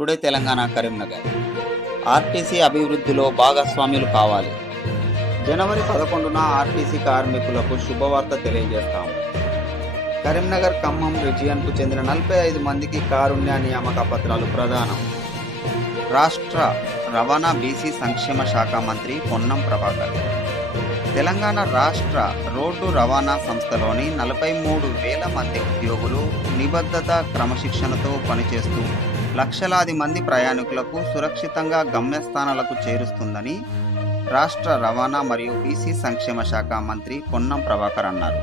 Today Telangana Karimnagar. RTC అభివృద్ధిలో భాగస్వాములు కావాలి. జనవరి పదకొండున ఆర్టీసీ కార్మికులకు శుభవార్త తెలియజేస్తాము. కరీంనగర్ ఖమ్మం రిజియన్కు చెందిన నలభై ఐదు మందికి కారుణ్య నియామక పత్రాలు ప్రదానం. రాష్ట్ర రవాణా బీసీ సంక్షేమ శాఖ మంత్రి పొన్నం ప్రభాకర్. తెలంగాణ రాష్ట్ర రోడ్డు రవాణా సంస్థలోని నలభై మూడు వేల మంది ఉద్యోగులు నిబద్ధత క్రమశిక్షణతో పనిచేస్తూ లక్షలాది మంది ప్రయాణికులకు సురక్షితంగా గమ్యస్థానాలకు చేరుస్తుందని రాష్ట్ర రవాణా మరియు బీసీ సంక్షేమ శాఖ మంత్రి పొన్నం ప్రభాకర్ అన్నారు.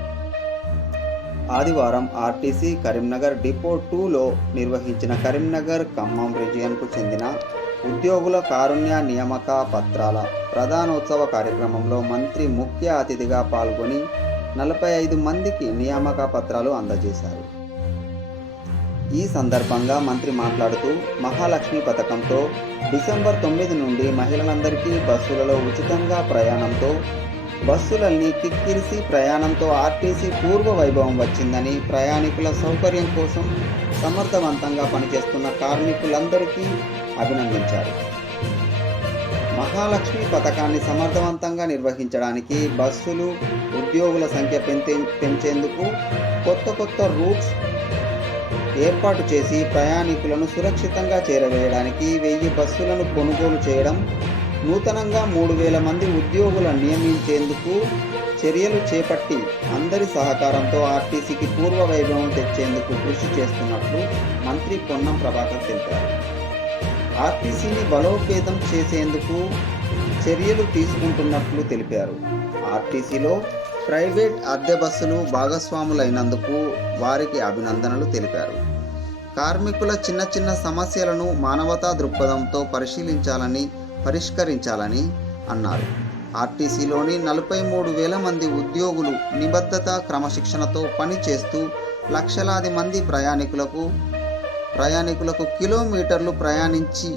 ఆదివారం ఆర్టీసీ కరీంనగర్ డిపో టూలో నిర్వహించిన కరీంనగర్ ఖమ్మం రీజియన్కు చెందిన ఉద్యోగుల కారుణ్య నియామక పత్రాల ప్రధానోత్సవ కార్యక్రమంలో మంత్రి ముఖ్య అతిథిగా పాల్గొని నలభై ఐదు మందికి నియామక పత్రాలు అందజేశారు. ఈ సందర్భంగా మంత్రి మాట్లాడుతూ మహాలక్ష్మి పథకంతో డిసెంబర్ తొమ్మిది నుండి మహిళలందరికీ బస్సులలో ఉచితంగా ప్రయాణంతో బస్సులన్నీ కిక్కిరిసి ప్రయాణంతో ఆర్టీసీ పూర్వ వైభవం వచ్చిందని ప్రయాణికుల సౌకర్యం కోసం సమర్థవంతంగా పనిచేస్తున్న కార్మికులందరికీ అభినందించారు. మహాలక్ష్మి పథకాన్ని సమర్థవంతంగా నిర్వహించడానికి బస్సులు ఉద్యోగుల సంఖ్య పెంచే పెంచేందుకు కొత్త కొత్త రూట్స్ ఏర్పాటు చేసి ప్రయాణికులను సురక్షితంగా చేరవేయడానికి వెయ్యి బస్సులను కొనుగోలు చేయడం నూతనంగా మూడు వేల మంది ఉద్యోగులను నియమించేందుకు చర్యలు చేపట్టి అందరి సహకారంతో ఆర్టీసీకి పూర్వ వైభవం తెచ్చేందుకు కృషి చేస్తున్నట్లు మంత్రి పొన్నం ప్రభాకర్ తెలిపారు. ఆర్టీసీని బలోపేతం చేసేందుకు చర్యలు తీసుకుంటున్నట్లు తెలిపారు. ఆర్టీసీలో ప్రైవేట్ అద్దె బస్సులు భాగస్వాములైనందుకు వారికి అభినందనలు తెలిపారు. కార్మికుల చిన్న చిన్న సమస్యలను మానవతా దృక్పథంతో పరిశీలించాలని పరిష్కరించాలని అన్నారు. ఆర్టీసీలోని నలభై మూడు వేల మంది ఉద్యోగులు నిబద్ధత క్రమశిక్షణతో పనిచేస్తూ లక్షలాది మంది ప్రయాణికులకు ప్రయాణికులకు కిలోమీటర్లు ప్రయాణించి